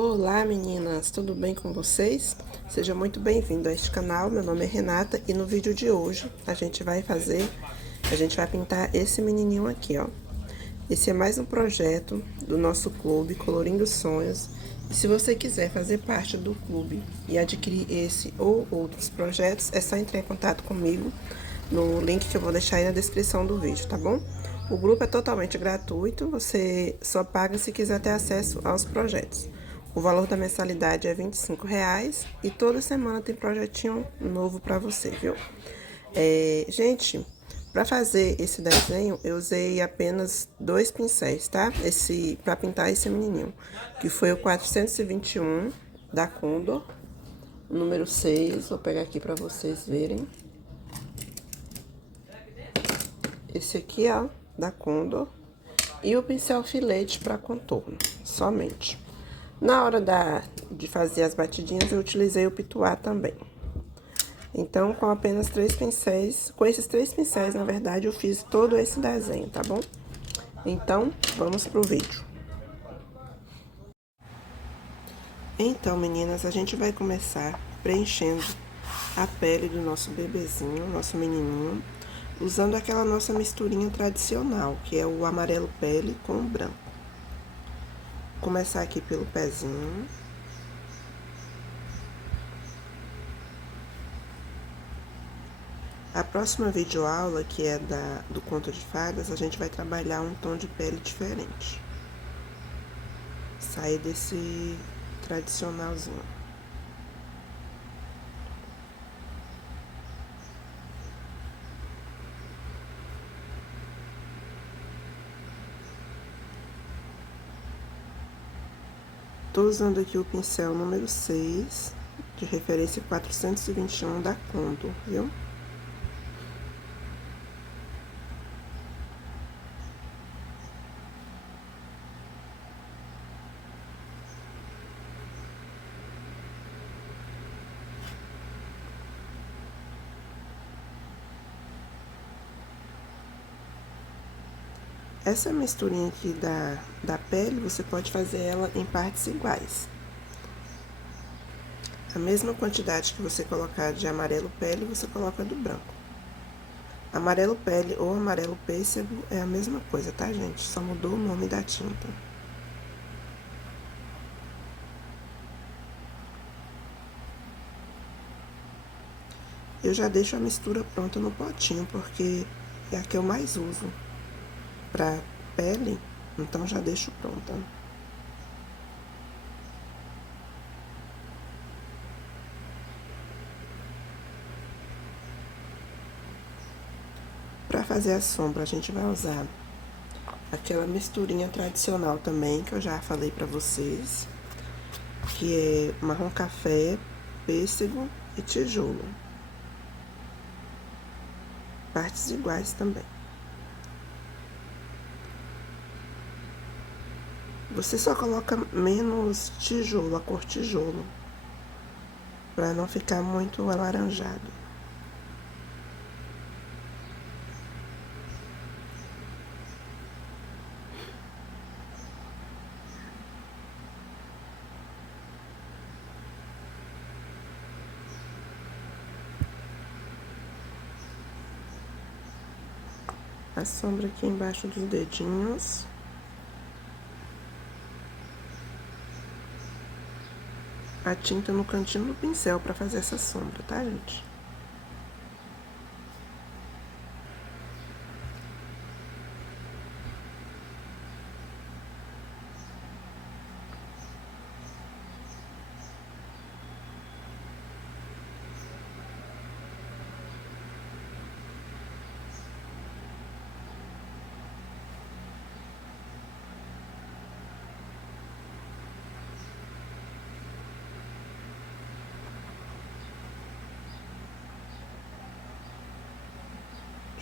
Olá meninas, tudo bem com vocês? Seja muito bem-vindo a este canal, meu nome é Renata e no vídeo de hoje a gente vai pintar esse menininho aqui, ó. Esse é mais um projeto do nosso clube Colorindo Sonhos. E se você quiser fazer parte do clube e adquirir esse ou outros projetos, é só entrar em contato comigo no link que eu vou deixar aí na descrição do vídeo, tá bom? O grupo é totalmente gratuito, você só paga se quiser ter acesso aos projetos. O valor da mensalidade é R$ 25 e toda semana tem projetinho novo pra você, viu? Gente, para fazer esse desenho, eu usei apenas 2 pincéis, tá? Para pintar esse menininho, que foi o 421 da Condor, o número 6, vou pegar aqui para vocês verem. Esse aqui, ó, da Condor, e o pincel filete para contorno, somente. Na hora de fazer as batidinhas, eu utilizei o pituá também. Então, com apenas 3 pincéis, com esses 3 pincéis, na verdade, eu fiz todo esse desenho, tá bom? Então, vamos pro vídeo. Então, meninas, a gente vai começar preenchendo a pele do nosso bebezinho, nosso menininho, usando aquela nossa misturinha tradicional, que é o amarelo pele com o branco. Vou começar aqui pelo pezinho. A próxima videoaula, que é do conto de fadas, a gente vai trabalhar um tom de pele diferente. Sair desse tradicionalzinho. Tô usando aqui o pincel número 6, de referência 421 da Condor, viu? Essa misturinha aqui da pele, você pode fazer ela em partes iguais. A mesma quantidade que você colocar de amarelo pele, você coloca do branco. Amarelo pele ou amarelo pêssego é a mesma coisa, tá, gente? Só mudou o nome da tinta. Eu já deixo a mistura pronta no potinho, porque é a que eu mais uso pra pele, então já deixo pronta. Pra fazer a sombra, a gente vai usar aquela misturinha tradicional também, que eu já falei pra vocês, que é marrom café, pêssego e tijolo. Partes iguais também. Você só coloca menos tijolo, a cor tijolo, pra não ficar muito alaranjado. A sombra aqui embaixo dos dedinhos. A tinta no cantinho do pincel pra fazer essa sombra, tá, gente?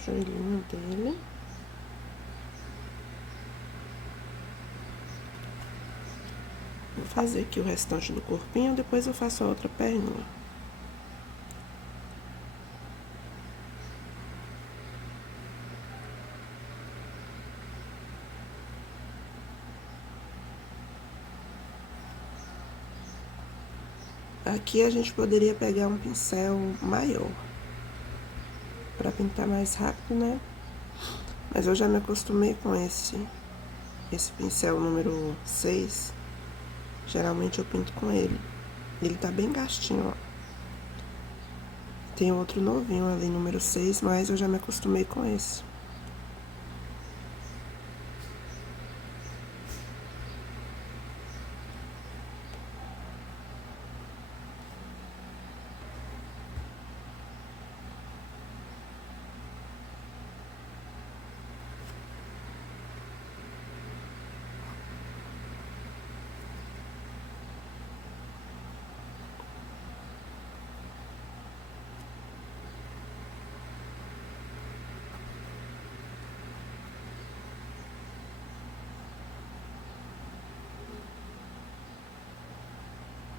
Joelhinho dele. Vou fazer aqui o restante do corpinho, depois eu faço a outra perninha. Aqui a gente poderia pegar um pincel maior para pintar mais rápido, né? Mas eu já me acostumei com esse pincel número 6. Geralmente eu pinto com ele. Ele tá bem gastinho, ó. Tem outro novinho ali, número 6, mas eu já me acostumei com esse.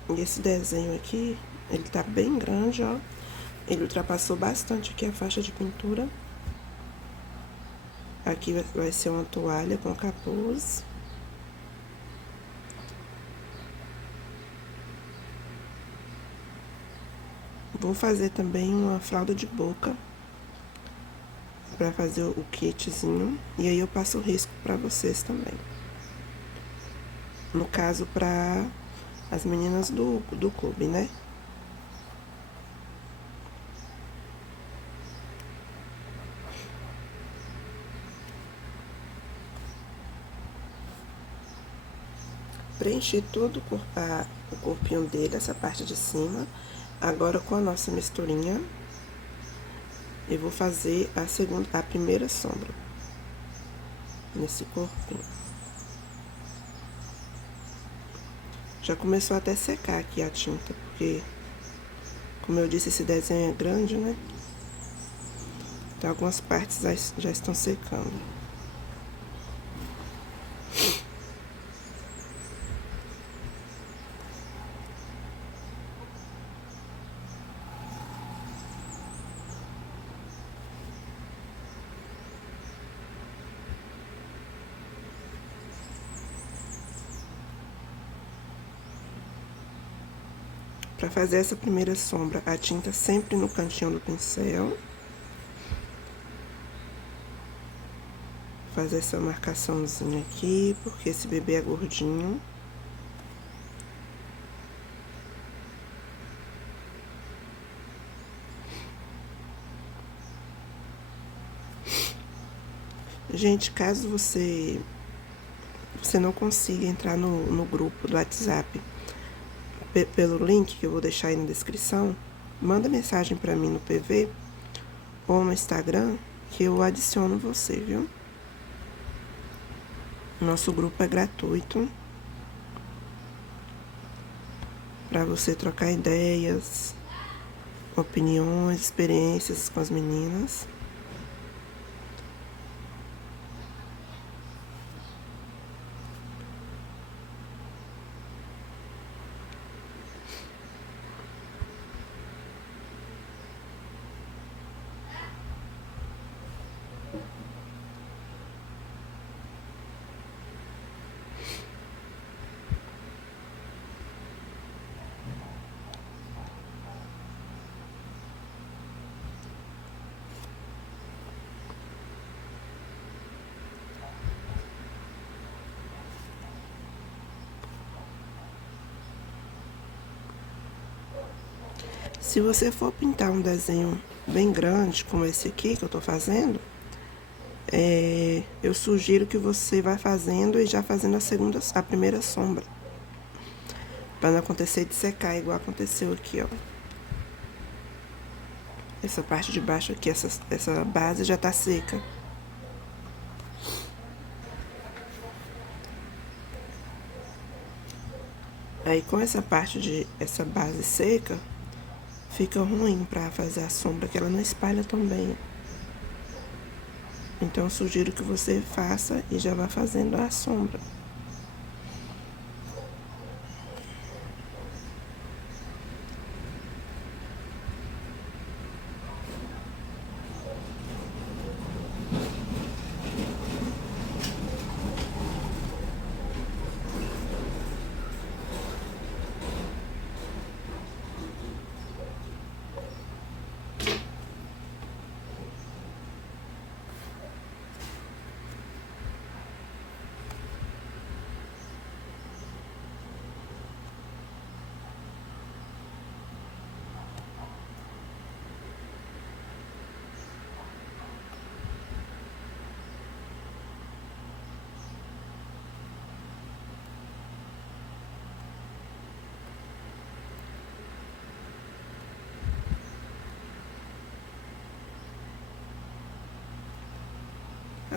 E esse desenho aqui, ele tá bem grande, ó. Ele ultrapassou bastante aqui a faixa de pintura. Aqui vai ser uma toalha com capuz. Vou fazer também uma fralda de boca para fazer o kitzinho. E aí eu passo o risco para vocês também. No caso, para as meninas do clube, né? Preenchi todo o corpinho dele, essa parte de cima. Agora, com a nossa misturinha, eu vou fazer a primeira sombra nesse corpinho. Já começou até a secar aqui a tinta, porque, como eu disse, esse desenho é grande, né? Então, algumas partes já estão secando. Para fazer essa primeira sombra, a tinta sempre no cantinho do pincel. Fazer essa marcaçãozinha aqui, porque esse bebê é gordinho. Gente, caso você não consiga entrar no grupo do WhatsApp pelo link que eu vou deixar aí na descrição, manda mensagem pra mim no PV ou no Instagram que eu adiciono você, viu? Nosso grupo é gratuito para você trocar ideias, opiniões, experiências com as meninas. Se você for pintar um desenho bem grande, como esse aqui que eu tô fazendo, eu sugiro que você vá fazendo e já fazendo a primeira sombra. Pra não acontecer de secar, igual aconteceu aqui, ó. Essa parte de baixo aqui, essa base já tá seca. Aí, com essa base seca, fica ruim pra fazer a sombra, que ela não espalha tão bem. Então, eu sugiro que você faça e já vá fazendo a sombra.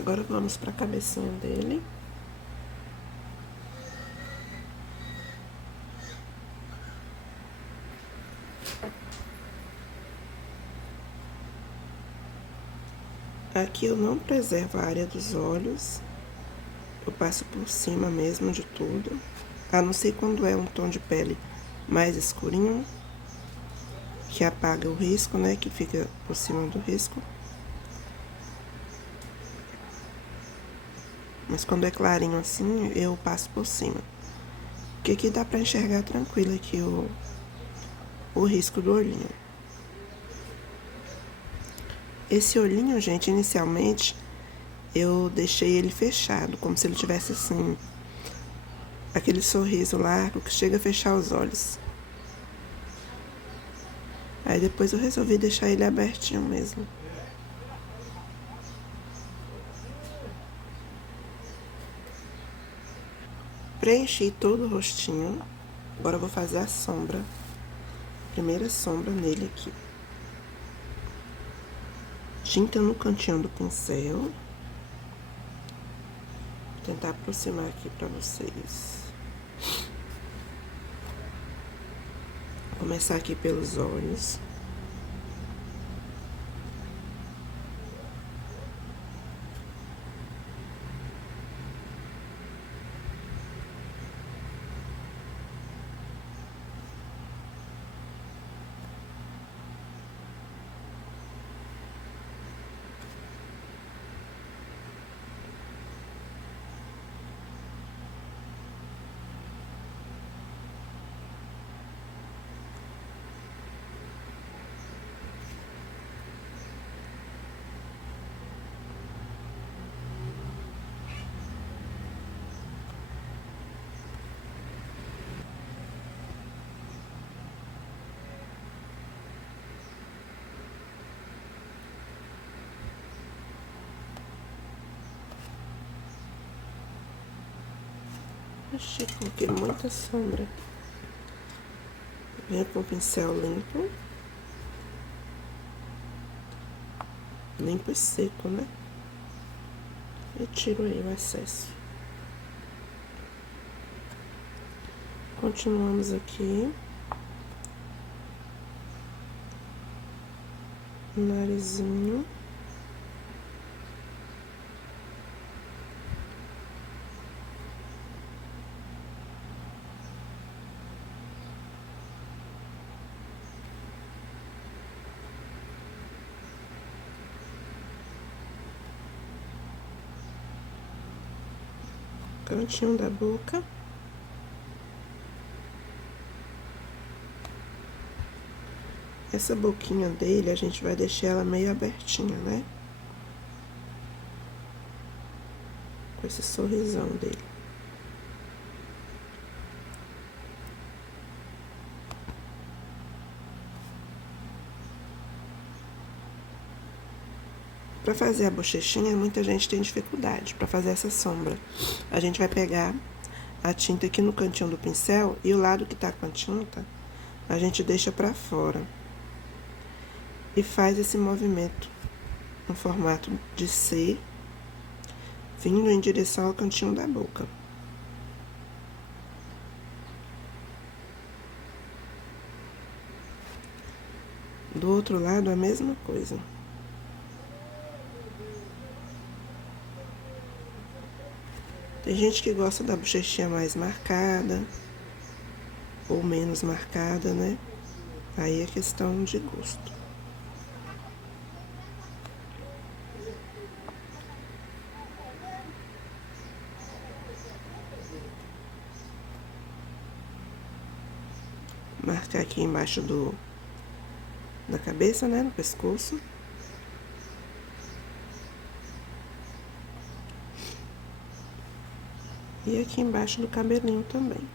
Agora vamos para a cabecinha dele. Aqui eu não preservo a área dos olhos, eu passo por cima mesmo de tudo, a não ser quando é um tom de pele mais escurinho, que apaga o risco, né, que fica por cima do risco. Mas quando é clarinho assim, eu passo por cima. Porque aqui dá pra enxergar tranquilo aqui o risco do olhinho. Esse olhinho, gente, inicialmente, eu deixei ele fechado, como se ele tivesse assim, aquele sorriso largo que chega a fechar os olhos. Aí depois eu resolvi deixar ele abertinho mesmo. Preenchi todo o rostinho. Agora eu vou fazer a sombra. Primeira sombra nele aqui. Tinta no cantinho do pincel. Vou tentar aproximar aqui pra vocês. Vou começar aqui pelos olhos. Achei que coloquei muita sombra. Venho com o pincel limpo. Limpo e seco, né? E tiro aí o excesso. Continuamos aqui. Narizinho. Cantinho da boca. Essa boquinha dele, a gente vai deixar ela meio abertinha, né? Com esse sorrisão dele. Pra fazer a bochechinha, muita gente tem dificuldade pra fazer essa sombra. A gente vai pegar a tinta aqui no cantinho do pincel e o lado que tá com a tinta, a gente deixa pra fora. E faz esse movimento no formato de C, vindo em direção ao cantinho da boca. Do outro lado, a mesma coisa. Tem gente que gosta da bochechinha mais marcada ou menos marcada, né? Aí é questão de gosto. Marcar aqui embaixo da cabeça, né? No pescoço. E aqui embaixo do cabelinho também.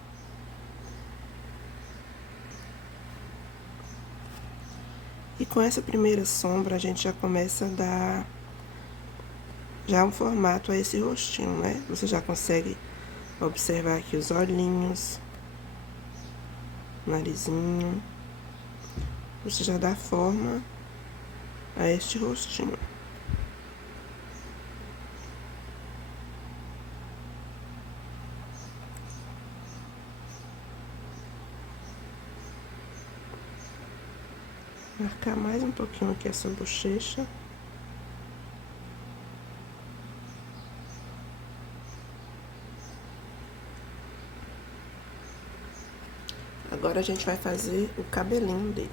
E com essa primeira sombra, a gente já começa a dar já um formato a esse rostinho, né? Você já consegue observar aqui os olhinhos, narizinho. Você já dá forma a este rostinho. Marcar mais um pouquinho aqui essa bochecha. Agora a gente vai fazer o cabelinho dele.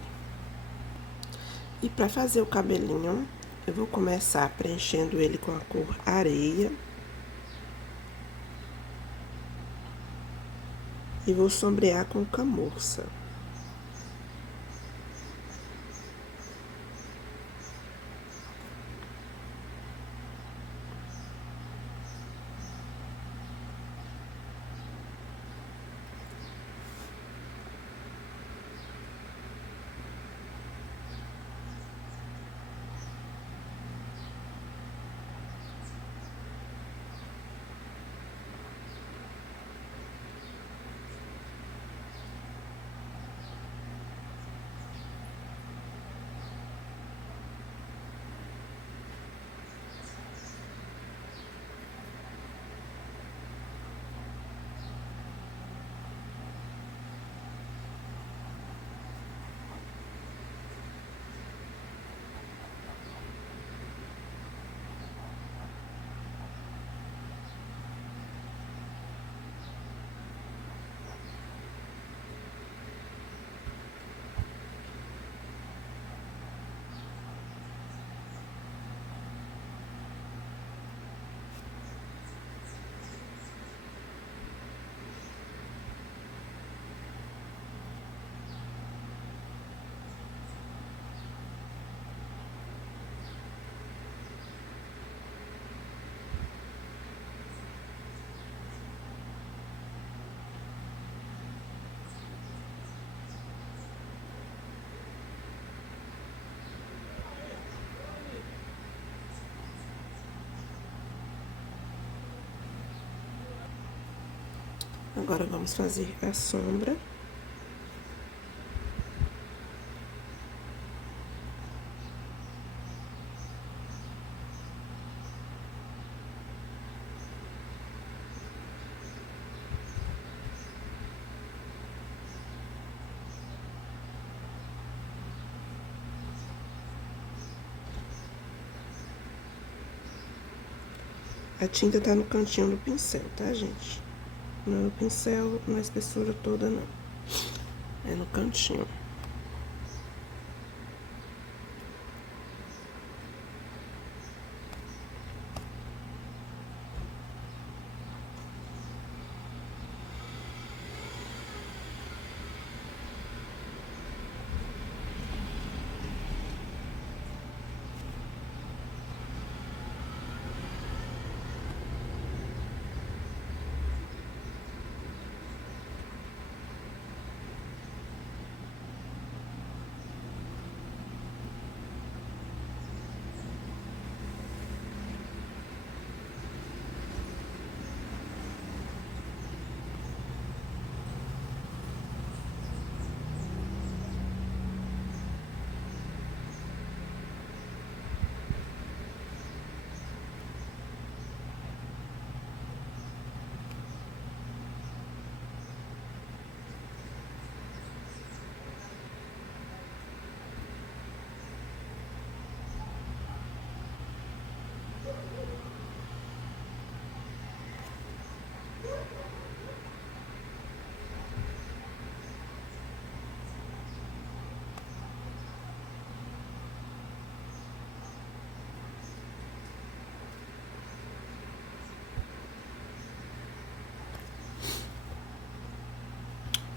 E para fazer o cabelinho, eu vou começar preenchendo ele com a cor areia. E vou sombrear com camurça. Agora vamos fazer a sombra. A tinta tá no cantinho do pincel, tá, gente? Não é no pincel, na espessura toda, não. É no cantinho.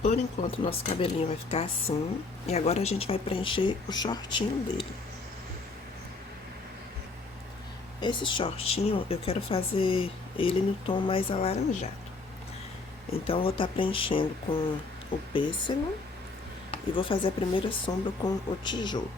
Por enquanto, nosso cabelinho vai ficar assim. E agora a gente vai preencher o shortinho dele. Esse shortinho, eu quero fazer ele no tom mais alaranjado. Então, eu vou estar preenchendo com o pêssego. E vou fazer a primeira sombra com o tijolo.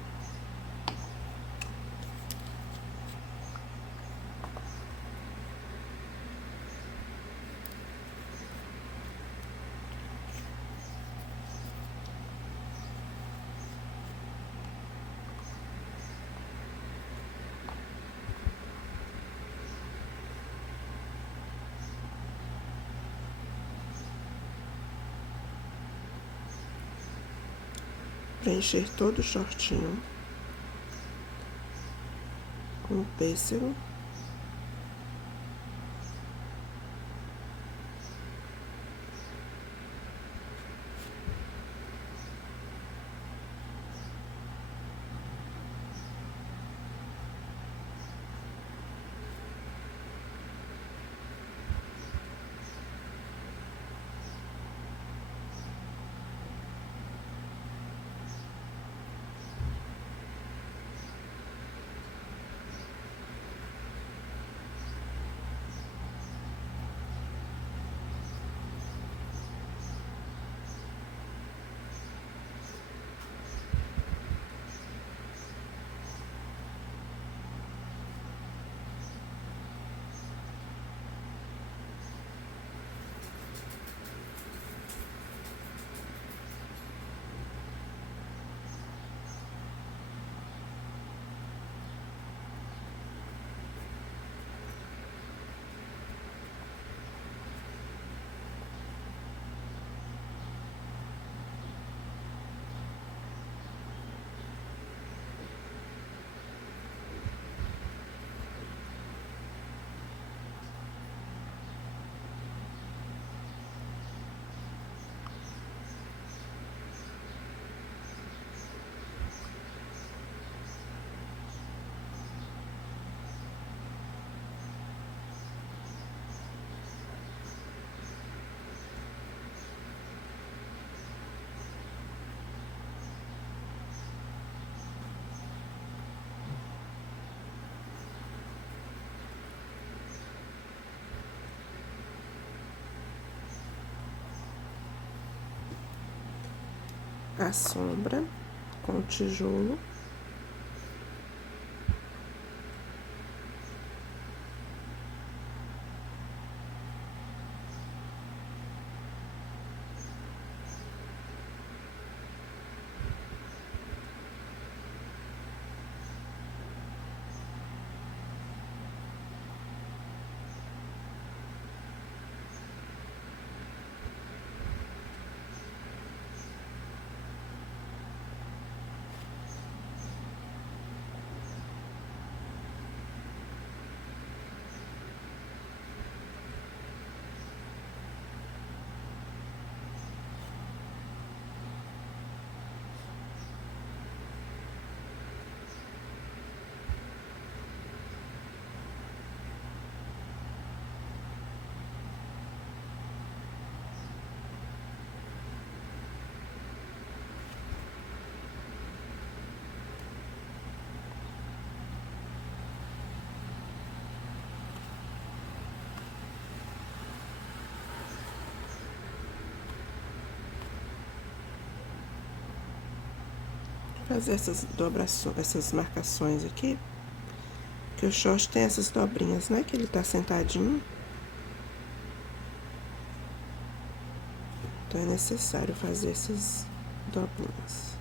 preencher todo o shortinho com o pêssego. A sombra com o tijolo. Fazer essas dobrações, essas marcações aqui, que o short tem essas dobrinhas, né? Que ele tá sentadinho. Então é necessário fazer essas dobrinhas.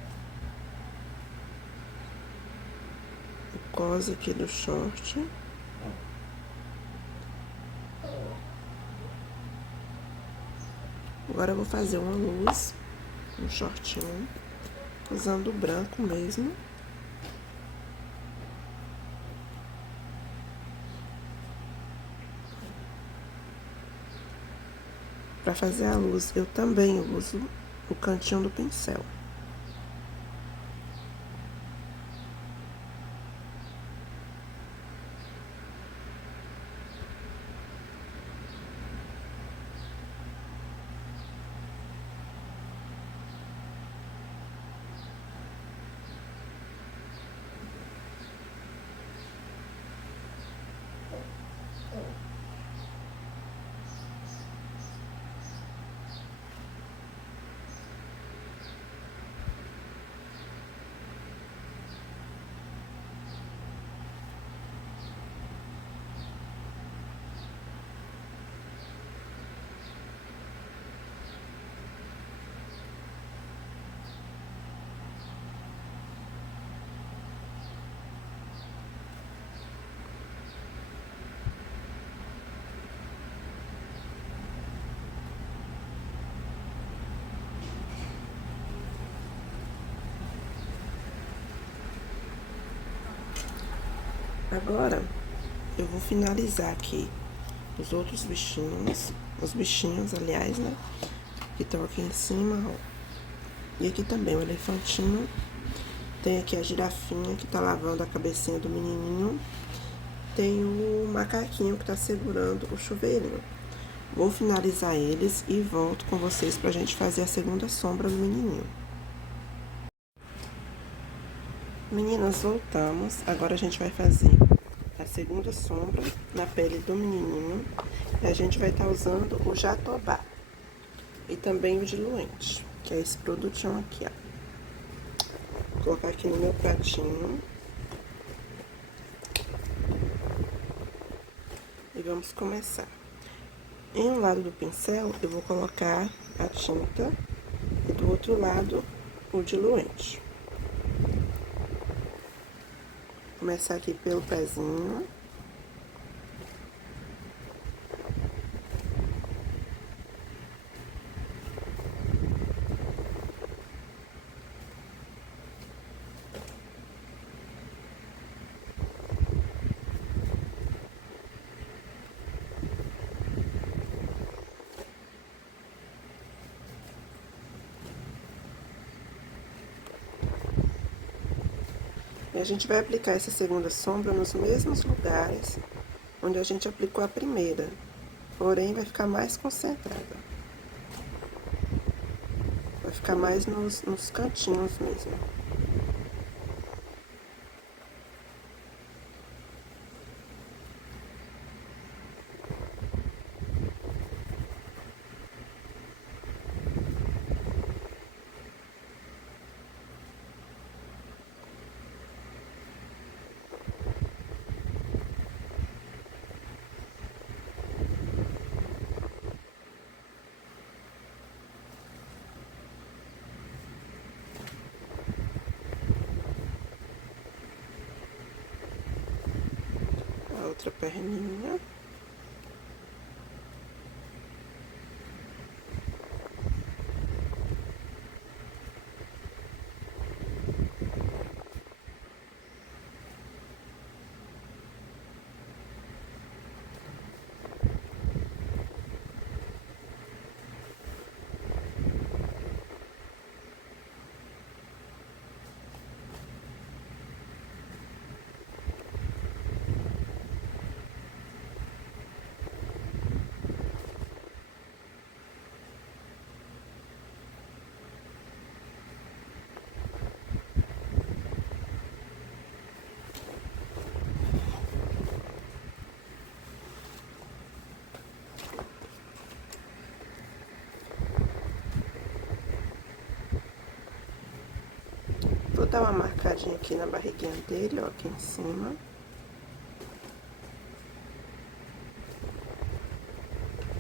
O cos aqui do short. Agora eu vou fazer uma luz, um shortinho, usando o branco mesmo. Para fazer a luz, eu também uso o cantinho do pincel. Agora, eu vou finalizar aqui os outros bichinhos, aliás, né? Que estão aqui em cima, ó. E aqui também o elefantinho. Tem aqui a girafinha que tá lavando a cabecinha do menininho. Tem o macaquinho que tá segurando o chuveirinho. Vou finalizar eles e volto com vocês pra gente fazer a segunda sombra do menininho. Meninas, voltamos. Agora a gente vai fazer a segunda sombra na pele do menininho. E a gente vai estar usando o jatobá. E também o diluente, que é esse produtinho aqui, ó. Vou colocar aqui no meu pratinho. E vamos começar. Em um lado do pincel, eu vou colocar a tinta e do outro lado o diluente. Vou começar aqui pelo pezinho. E a gente vai aplicar essa segunda sombra nos mesmos lugares onde a gente aplicou a primeira, porém vai ficar mais concentrada. Vai ficar mais nos cantinhos mesmo. A outra perninha. Vou dar uma marcadinha aqui na barriguinha dele, ó, aqui em cima.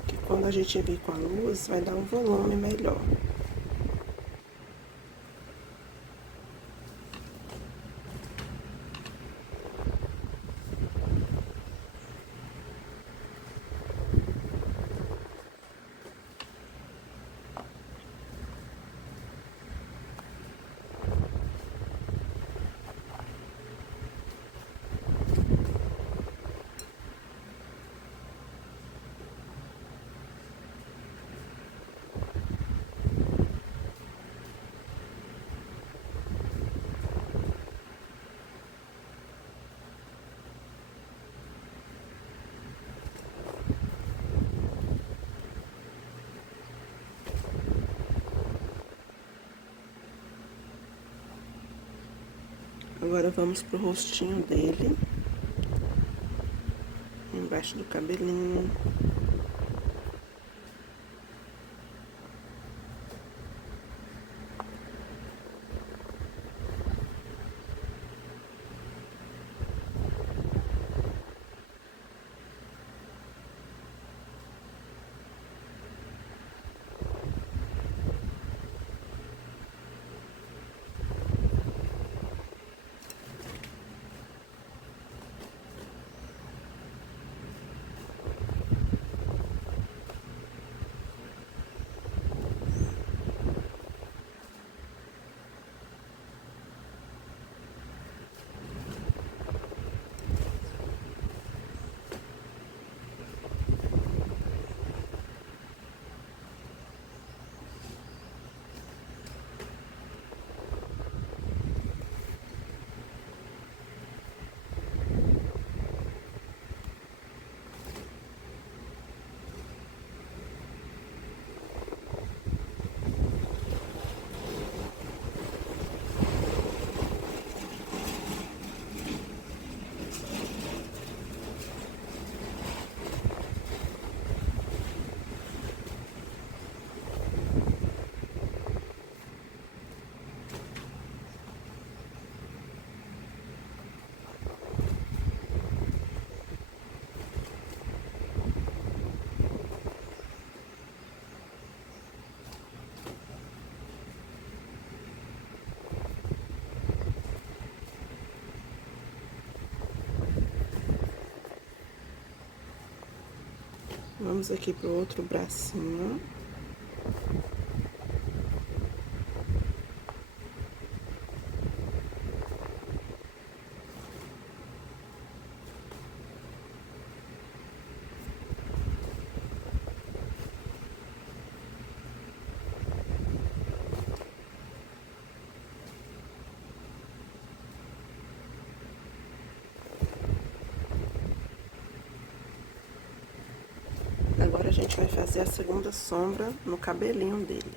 Que quando a gente vir com a luz, vai dar um volume melhor. Agora vamos pro rostinho dele. Embaixo do cabelinho. Vamos aqui pro outro bracinho. Agora a gente vai fazer a segunda sombra no cabelinho dele.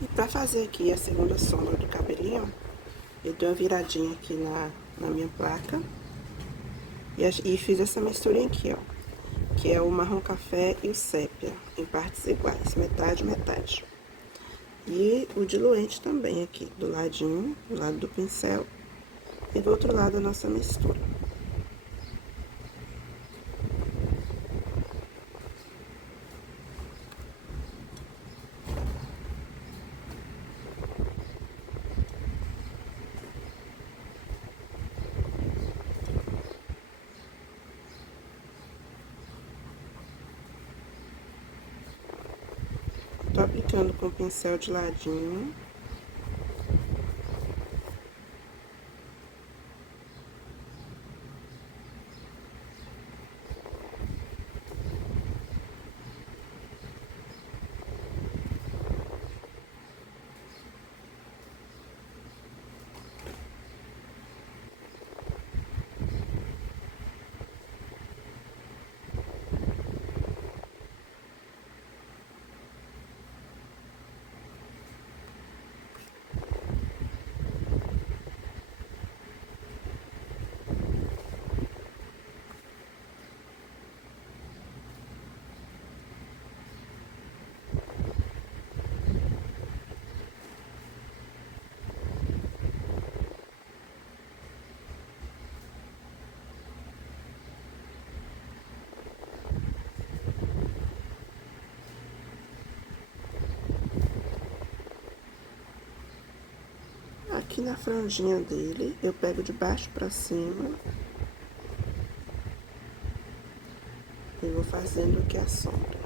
E pra fazer aqui a segunda sombra do cabelinho, eu dei uma viradinha aqui na minha placa e fiz essa misturinha aqui, ó, que é o marrom café e o sépia, em partes iguais, metade, metade. E o diluente também aqui, do ladinho, do lado do pincel e do outro lado a nossa mistura. Tô aplicando com o pincel de ladinho. Aqui na franjinha dele, eu pego de baixo pra cima e vou fazendo aqui a sombra.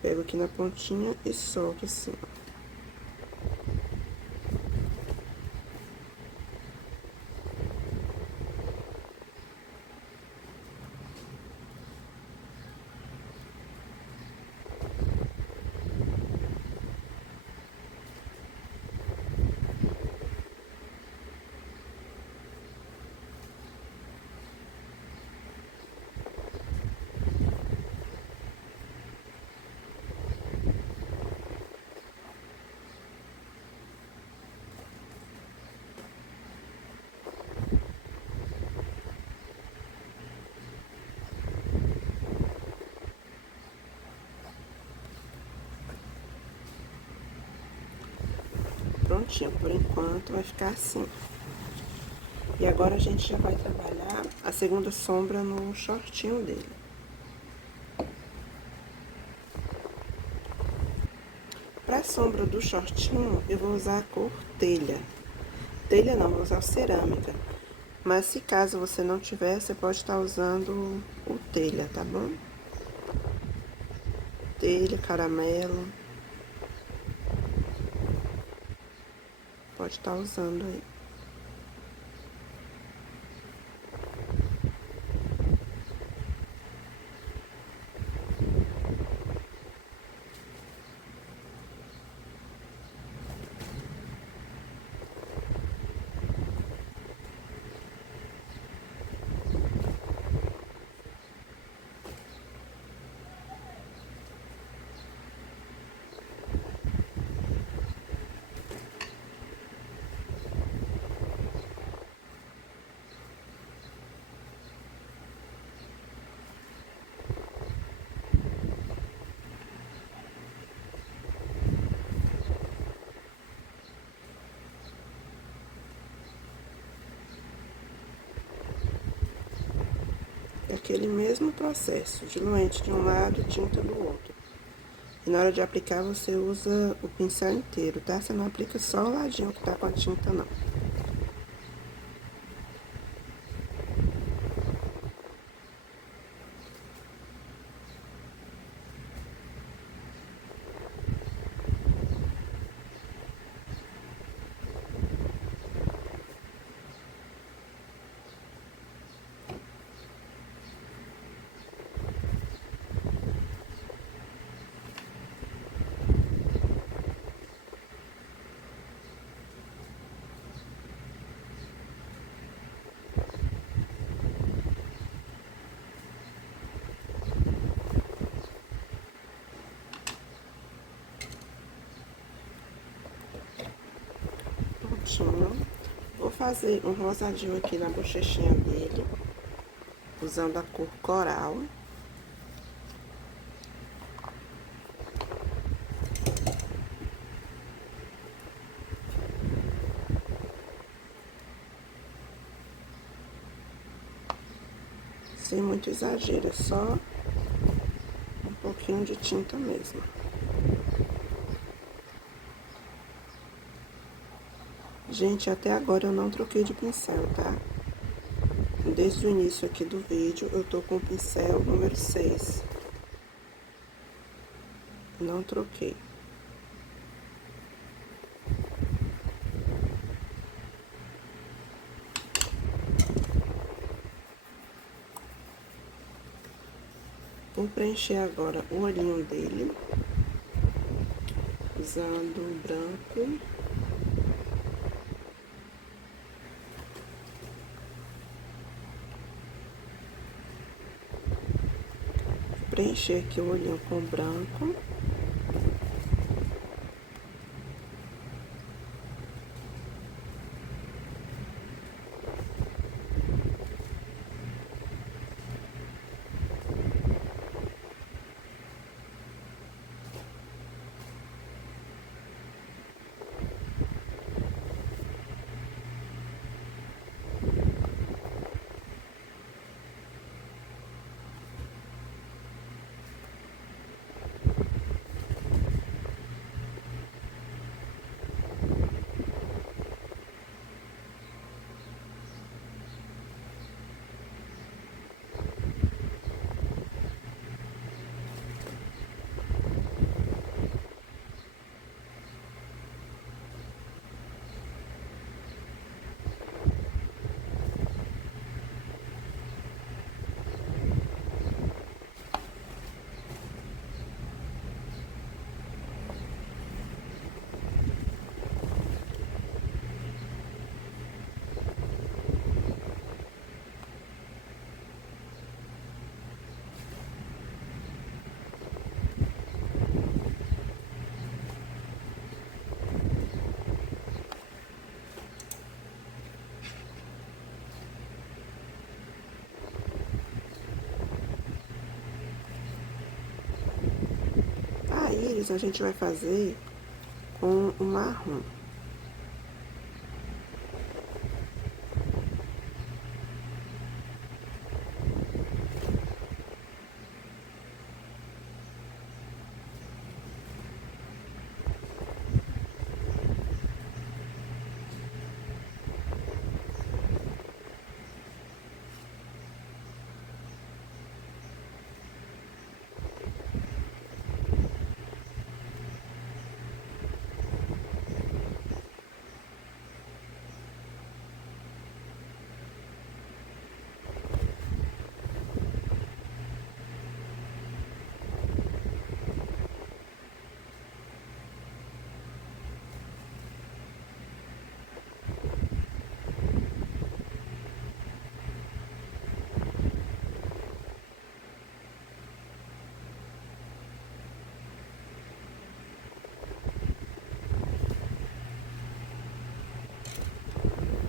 Pego aqui na pontinha e solto assim, ó. Prontinho, por enquanto vai ficar assim. E agora a gente já vai trabalhar a segunda sombra no shortinho dele. Pra sombra do shortinho, eu vou usar a cor telha. Telha não, vou usar cerâmica. Mas se caso você não tiver, você pode estar usando o telha, tá bom? Telha, caramelo. Pode estar usando aí. Aquele mesmo processo, diluente de um lado, tinta do outro. E na hora de aplicar, você usa o pincel inteiro, tá? Você não aplica só o ladinho que tá com a tinta, não. certinho. Vou fazer um rosadinho aqui na bochechinha dele, usando a cor coral. Sem muito exagero, é só um pouquinho de tinta mesmo. Gente, até agora eu não troquei de pincel, tá? Desde o início aqui do vídeo, eu tô com o pincel número 6. Não troquei. Vou preencher agora o olhinho dele, usando o branco. Preencher aqui o olhinho com branco. A íris a gente vai fazer com o marrom.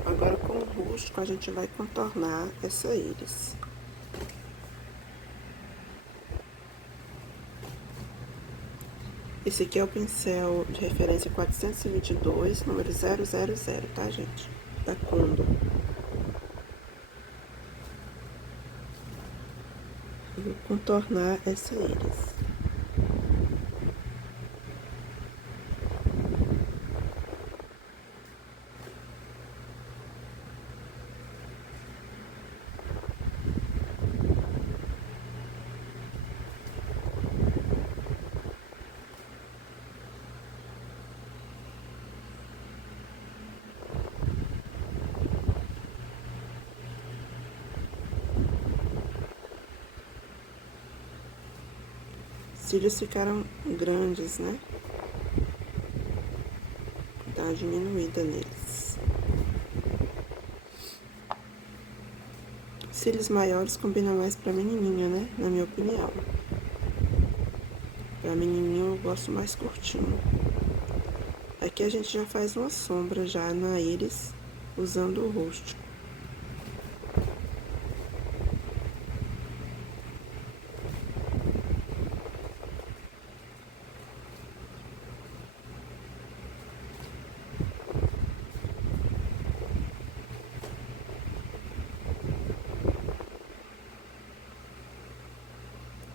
Agora, com o rústico, a gente vai contornar essa íris. Esse aqui é o pincel de referência 422, número 000, tá, gente? Da Condor. Eu vou contornar essa íris. Os cílios ficaram grandes, né? Vou dar uma diminuída neles. Cílios maiores combinam mais pra menininha, né? Na minha opinião. Pra menininho eu gosto mais curtinho. Aqui a gente já faz uma sombra já na íris, usando o rosto.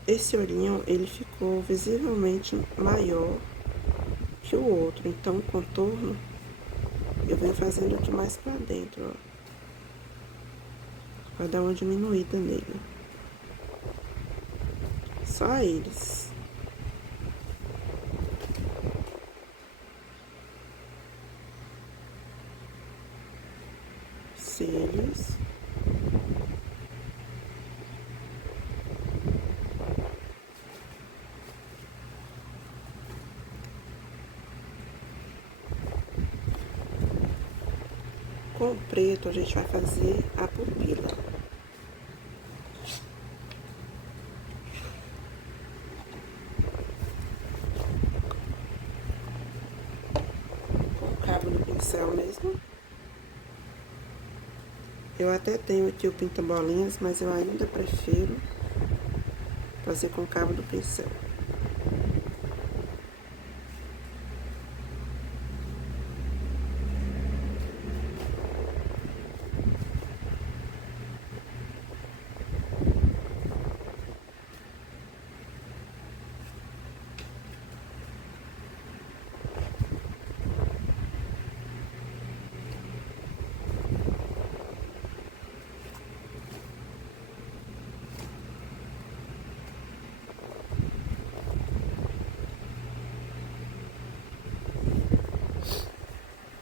Esse olhinho, ele ficou visivelmente maior que o outro, então o contorno eu venho fazendo aqui mais pra dentro, ó, pra dar uma diminuída nele. Só eles. Cílios. Com o preto, a gente vai fazer a pupila. Com o cabo do pincel mesmo. Eu até tenho aqui o pinta-bolinhas, mas eu ainda prefiro fazer com o cabo do pincel.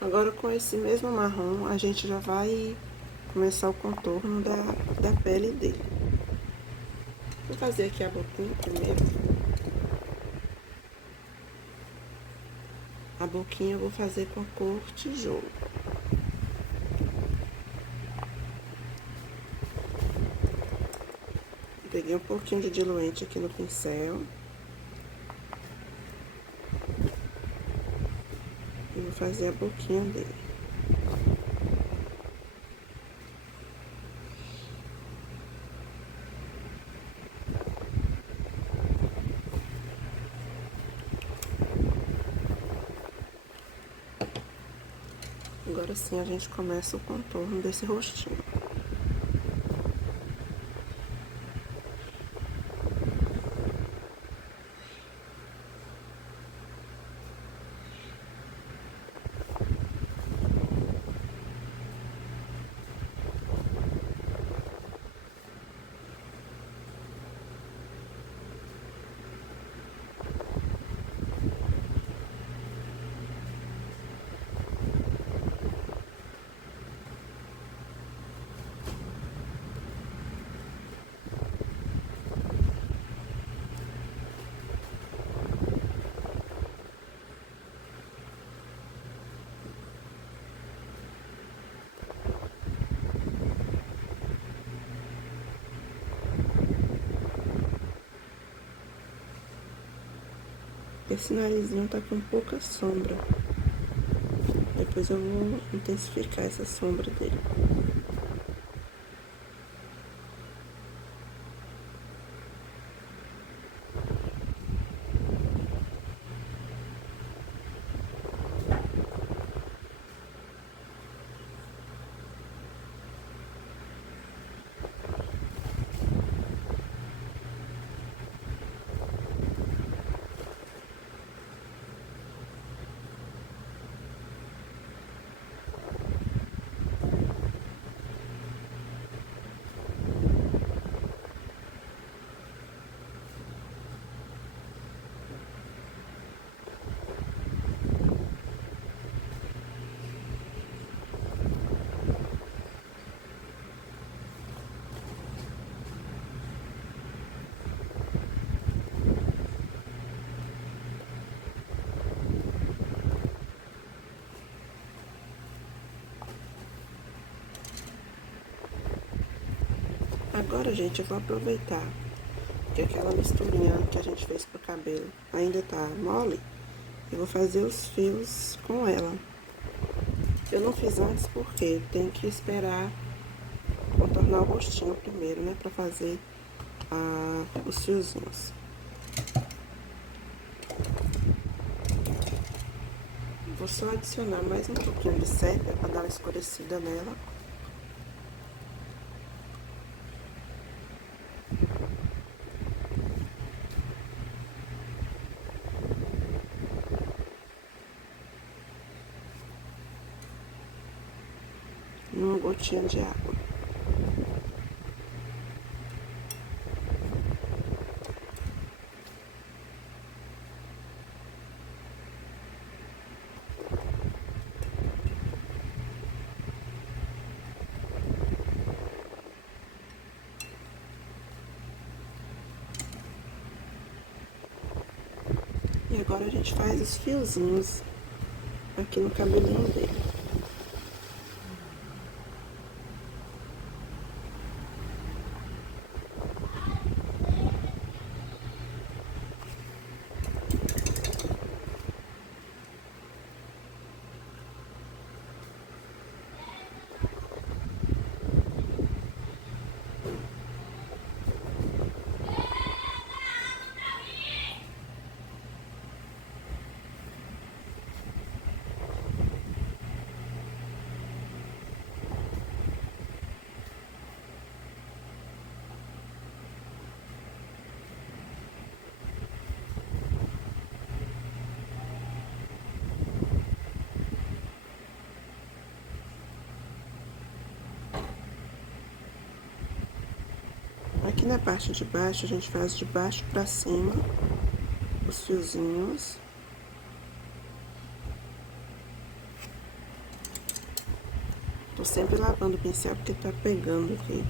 Agora, com esse mesmo marrom, a gente já vai começar o contorno da pele dele. Vou fazer aqui a boquinha primeiro. A boquinha eu vou fazer com a cor tijolo. Peguei um pouquinho de diluente aqui no pincel. E vou fazer a boquinha dele. Agora sim a gente começa o contorno desse rostinho. Esse narizinho tá com pouca sombra. Depois eu vou intensificar essa sombra dele. Agora, gente, eu vou aproveitar que aquela misturinha que a gente fez pro cabelo ainda tá mole. Eu vou fazer os fios com ela. Eu não fiz antes porque tem que esperar contornar o rostinho primeiro, né? Pra fazer os fiozinhos. Vou só adicionar mais um pouquinho de sépia pra dar uma escurecida nela. E uma gotinha de água. E agora a gente faz os fiozinhos aqui no cabelinho dele. Aqui na parte de baixo, a gente faz de baixo pra cima os fiozinhos. Tô sempre lavando o pincel porque tá pegando aqui.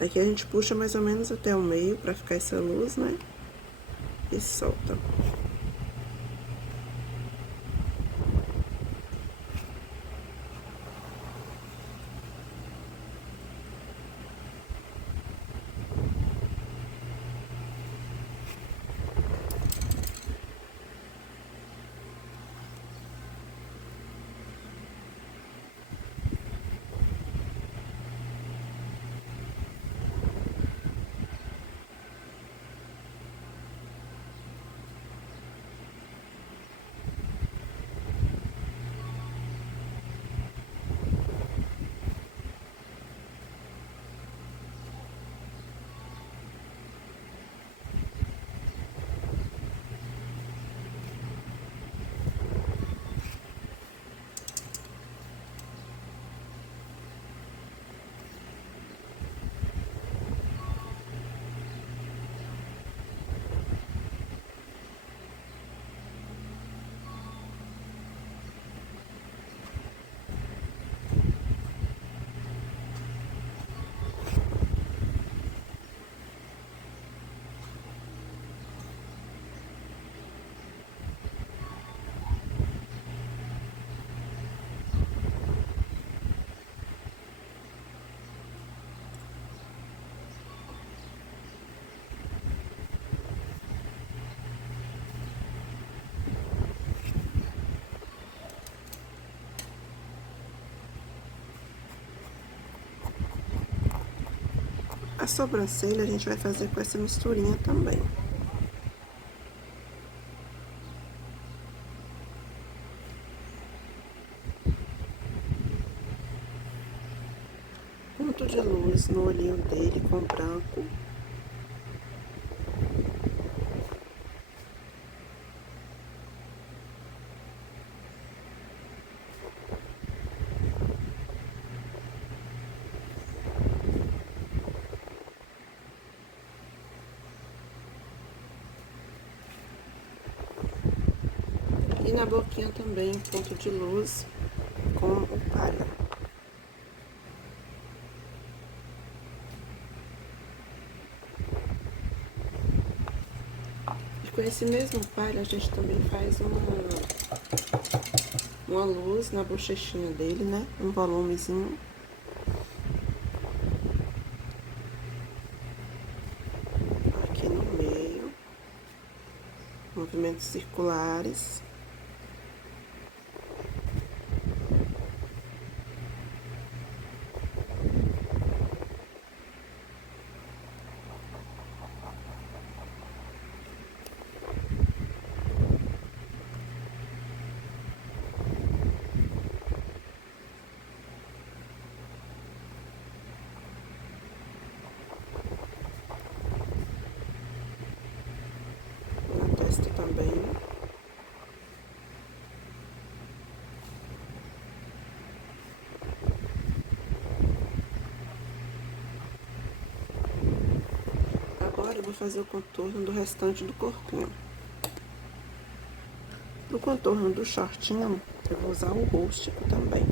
Aqui a gente puxa mais ou menos até o meio pra ficar essa luz, né? E solta. A sobrancelha a gente vai fazer com essa misturinha também. Ponto de luz no olhinho dele com branco. E na boquinha também, ponto de luz com o palha. E com esse mesmo palha, a gente também faz uma luz na bochechinha dele, né? Um volumezinho. Aqui no meio. movimentos circulares. Na testa também. Agora eu vou fazer o contorno do restante do corpinho. No contorno do shortinho, eu vou usar o rústico também.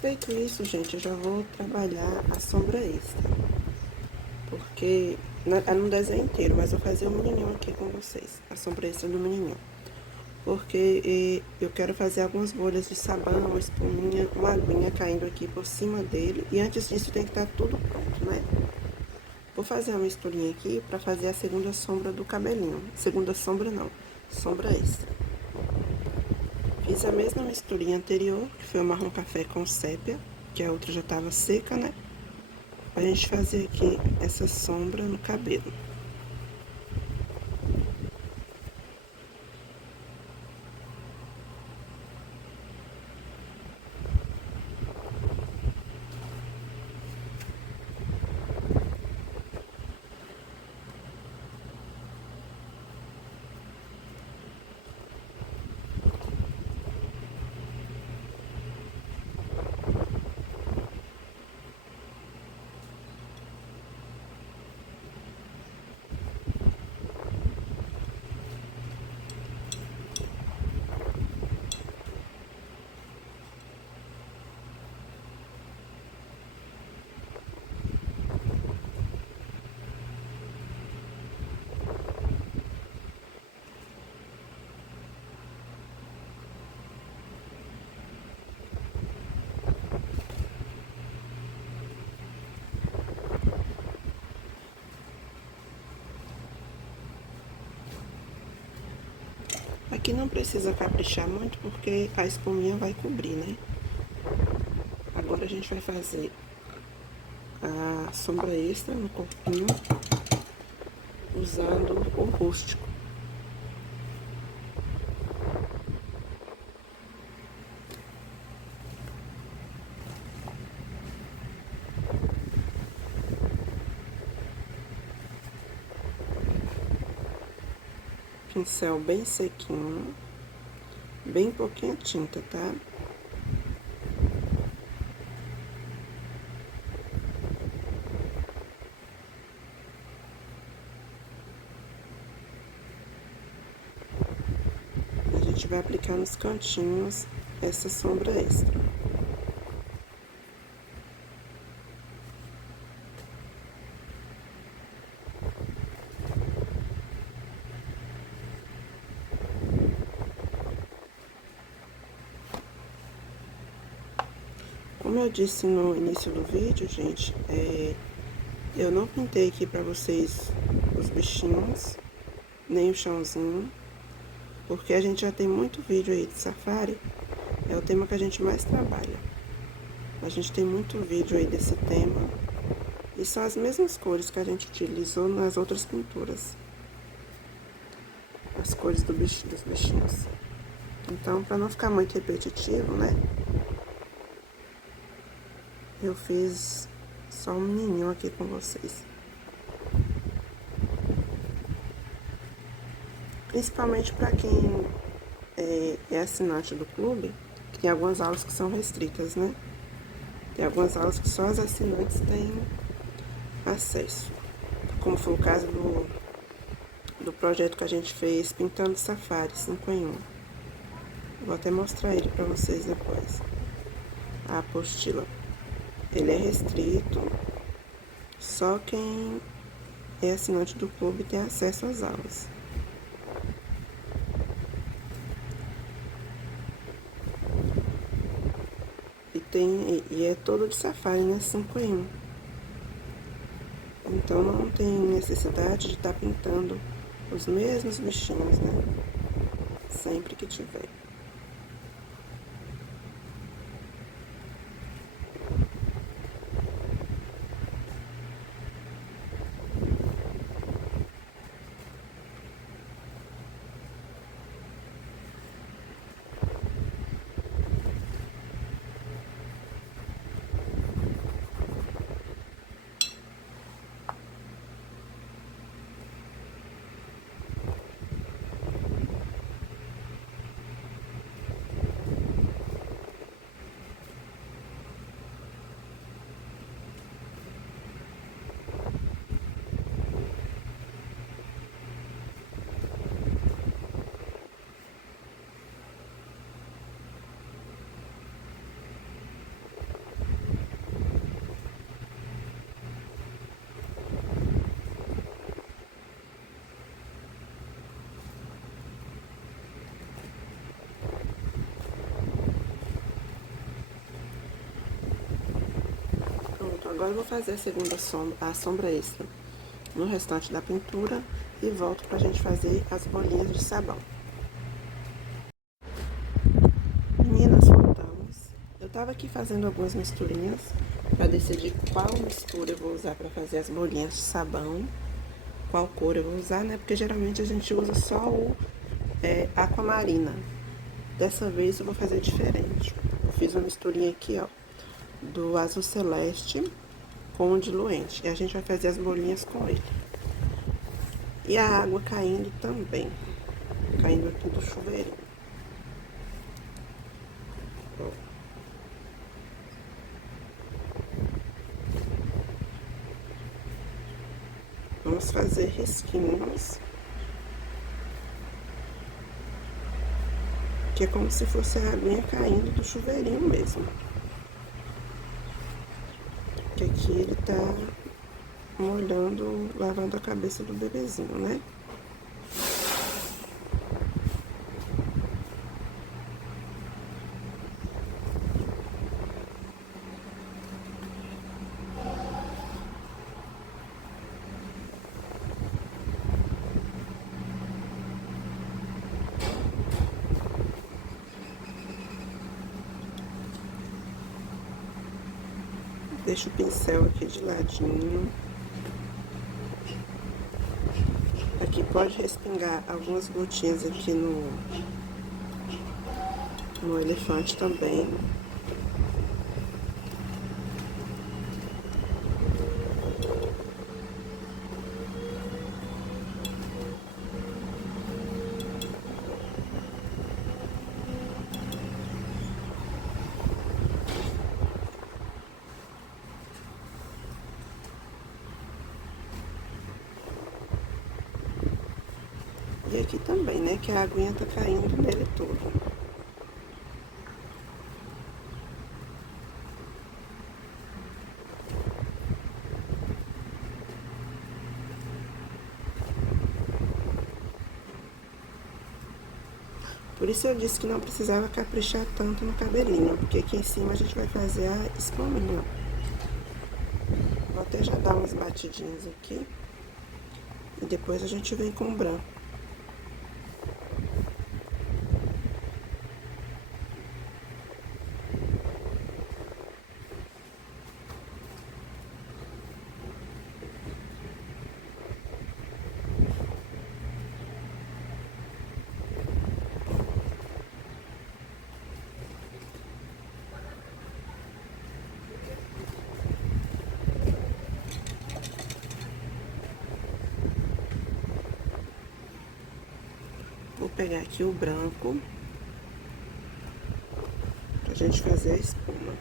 Feito isso, gente, eu já vou trabalhar a sombra extra. Porque é no desenho inteiro, mas eu vou fazer o menininho aqui com vocês. A sombra extra do menininho. Porque eu quero fazer algumas bolhas de sabão, uma espuminha, uma aguinha caindo aqui por cima dele. E antes disso tem que estar tudo pronto, né? Vou fazer uma misturinha aqui pra fazer a segunda sombra do cabelinho. Segunda sombra não, sombra extra. Fiz a mesma misturinha anterior, que foi o marrom café com sépia, que a outra já tava seca, né? Pra gente fazer aqui essa sombra no cabelo. Aqui não precisa caprichar muito, porque a espuminha vai cobrir, né? Agora a gente vai fazer a sombra extra no corpinho, usando o rústico. Pincel bem sequinho, bem pouquinha tinta, tá? A gente vai aplicar nos cantinhos essa sombra extra. Como eu disse no início do vídeo, gente, eu não pintei aqui pra vocês os bichinhos, nem o chãozinho, porque a gente já tem muito vídeo aí de safari, é o tema que a gente mais trabalha. A gente tem muito vídeo aí desse tema, e são as mesmas cores que a gente utilizou nas outras pinturas. As cores dos bichinhos. Então, pra não ficar muito repetitivo, né? Eu fiz só um menininho aqui com vocês. Principalmente para quem é assinante do clube, que tem algumas aulas que são restritas, né? Tem algumas aulas que só os assinantes têm acesso. Como foi o caso do projeto que a gente fez Pintando Safari 5 em 1. Vou até mostrar ele para vocês depois. A apostila. Ele é restrito, só quem é assinante do clube tem acesso às aulas. E é todo de safari, né? 5 em 1. Então não tem necessidade de estar pintando os mesmos bichinhos, né? Sempre que tiver. Agora eu vou fazer a segunda sombra, a sombra extra no restante da pintura e volto pra gente fazer as bolinhas de sabão. Meninas, voltamos. Eu tava aqui fazendo algumas misturinhas pra decidir qual mistura eu vou usar pra fazer as bolinhas de sabão, qual cor eu vou usar, né? Porque geralmente a gente usa só o aquamarina. Dessa vez eu vou fazer diferente. Eu fiz uma misturinha aqui, ó, do azul celeste com o diluente. E a gente vai fazer as bolinhas com ele. E a água caindo também. Caindo aqui do chuveirinho. Ó. Vamos fazer risquinhos. Que é como se fosse a aguinha caindo do chuveirinho mesmo. Que aqui ele tá molhando, lavando a cabeça do bebezinho, né? Deixa o pincel aqui de ladinho. Aqui pode respingar algumas gotinhas aqui no elefante também. E aqui também, né, que a aguinha tá caindo nele todo. Por isso eu disse que não precisava caprichar tanto no cabelinho, porque aqui em cima a gente vai fazer a espuminha. Vou até já dar umas batidinhas aqui. E depois a gente vem com o branco. Vou pegar aqui o branco pra gente fazer a espuma.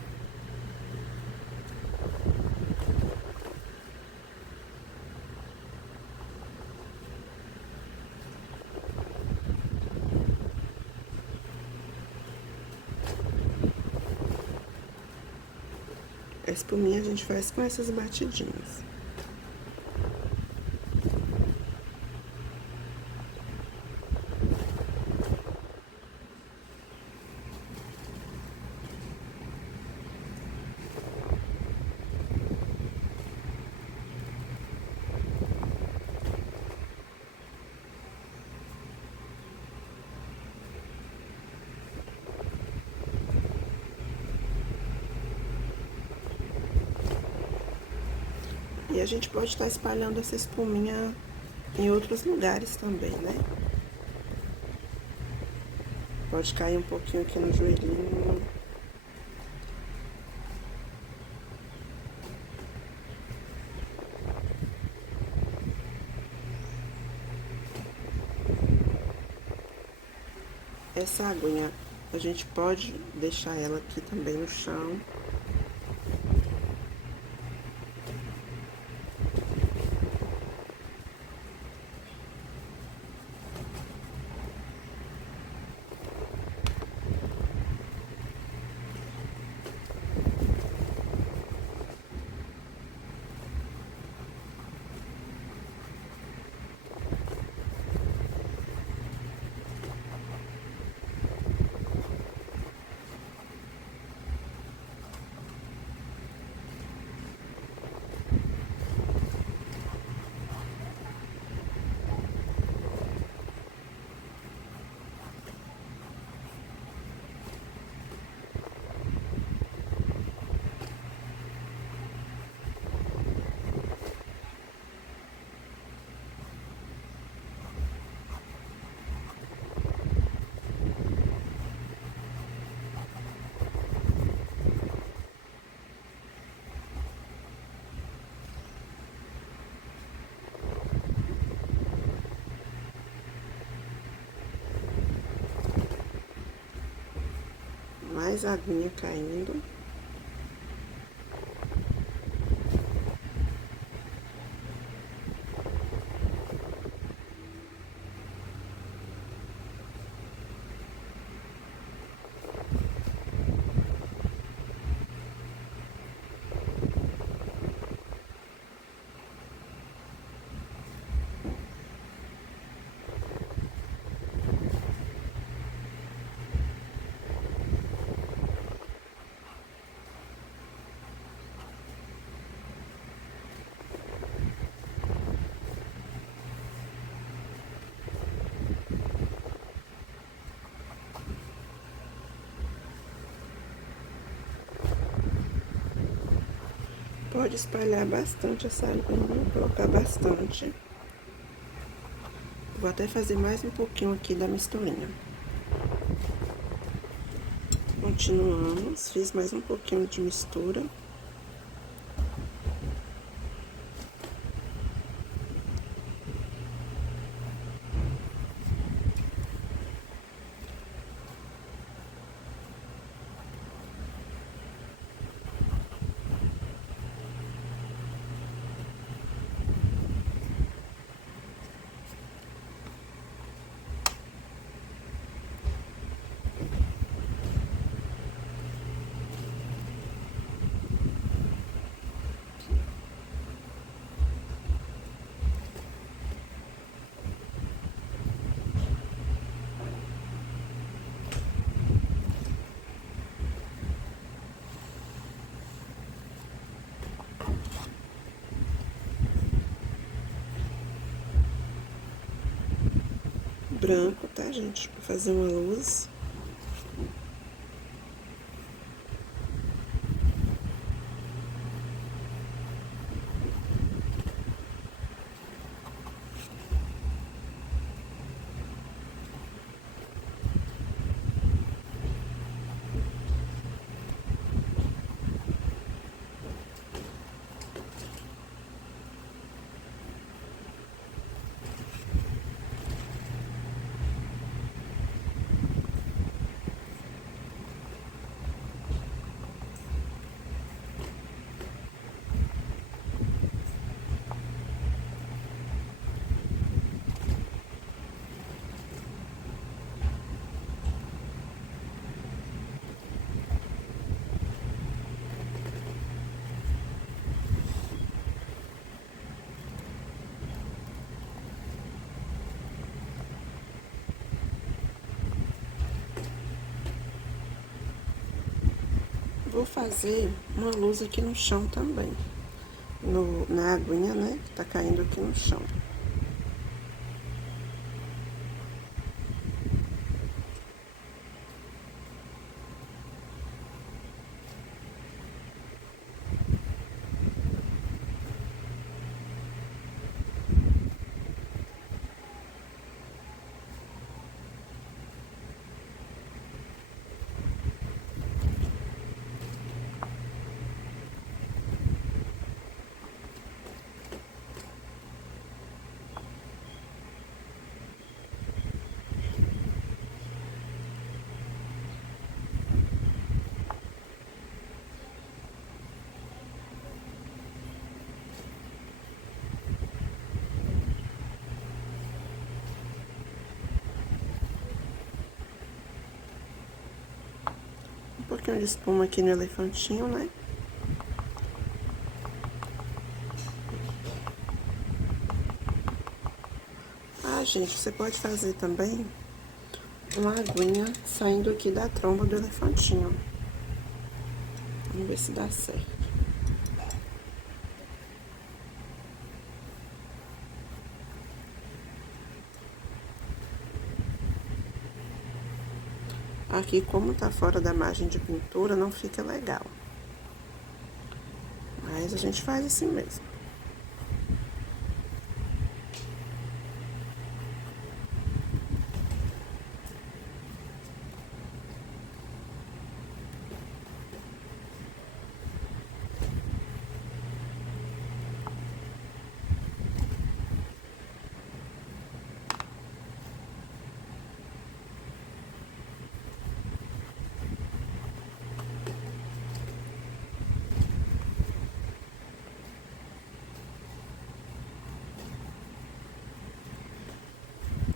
A espuminha a gente faz com essas batidinhas. E a gente pode estar espalhando essa espuminha em outros lugares também, né? Pode cair um pouquinho aqui no joelhinho. Essa aguinha, a gente pode deixar ela aqui também no chão. Mais aguinha caindo. Pode espalhar bastante essa aguinha, colocar bastante. Vou até fazer mais um pouquinho aqui da misturinha. Continuamos, fiz mais um pouquinho de mistura. branco, tá, gente? Pra fazer uma luz. Vou fazer uma luz aqui no chão também. Na aguinha, né? Que tá caindo aqui no chão. Um pouquinho de espuma aqui no elefantinho, né? Ah, gente, você pode fazer também uma aguinha saindo aqui da tromba do elefantinho. Vamos ver se dá certo. Aqui, como tá fora da margem de pintura, não fica legal. Mas a gente faz assim mesmo.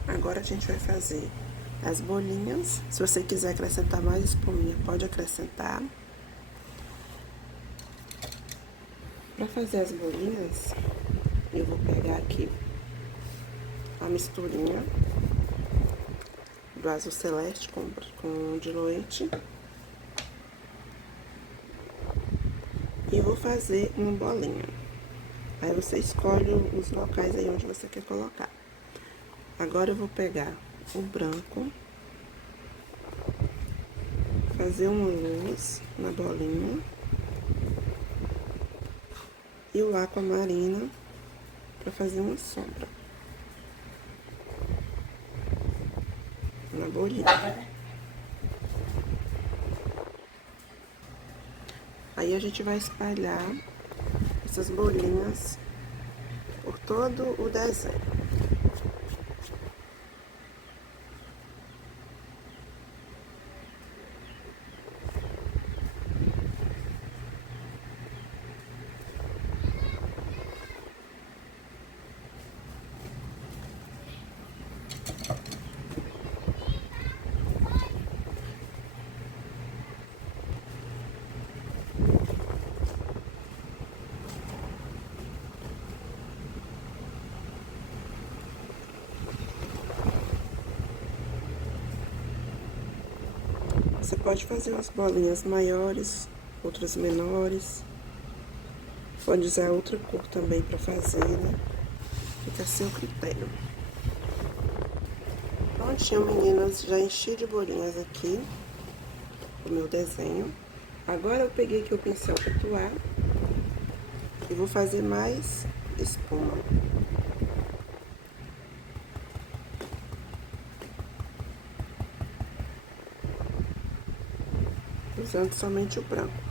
Agora a gente vai fazer as bolinhas. Se você quiser acrescentar mais espuminha, pode acrescentar. Para fazer as bolinhas, eu vou pegar aqui a misturinha do azul celeste com de leite. E vou fazer uma bolinha. Aí você escolhe os locais aí onde você quer colocar. Agora eu vou pegar o branco, fazer uma luz na bolinha e o aquamarina para fazer uma sombra na bolinha. Aí a gente vai espalhar essas bolinhas por todo o desenho. Você pode fazer umas bolinhas maiores, outras menores. Pode usar outra cor também pra fazer, né? Fica a seu critério. prontinho, meninas. Já enchi de bolinhas aqui o meu desenho. Agora eu peguei aqui o pincel Patuá e vou fazer mais espuma. Usando somente o branco.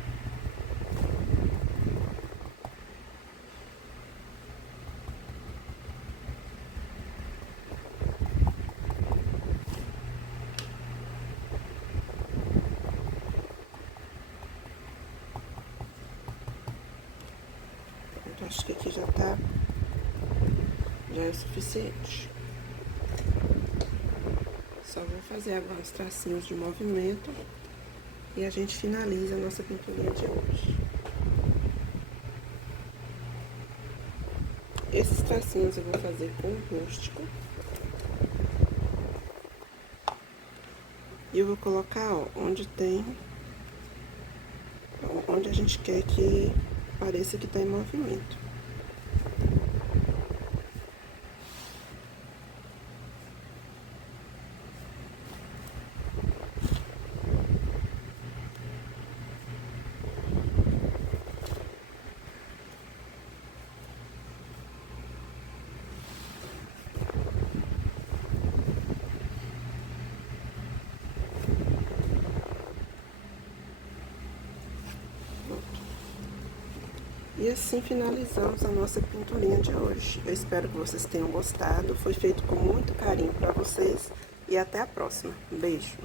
Então, acho que aqui já é o suficiente. Só vou fazer agora os tracinhos de movimento e a gente finaliza a nossa pinturinha de hoje. Esses tracinhos eu vou fazer com rústico. E eu vou colocar, ó, onde a gente quer que pareça que tá em movimento. E assim finalizamos a nossa pinturinha de hoje. Eu espero que vocês tenham gostado. Foi feito com muito carinho para vocês. E até a próxima. Beijo!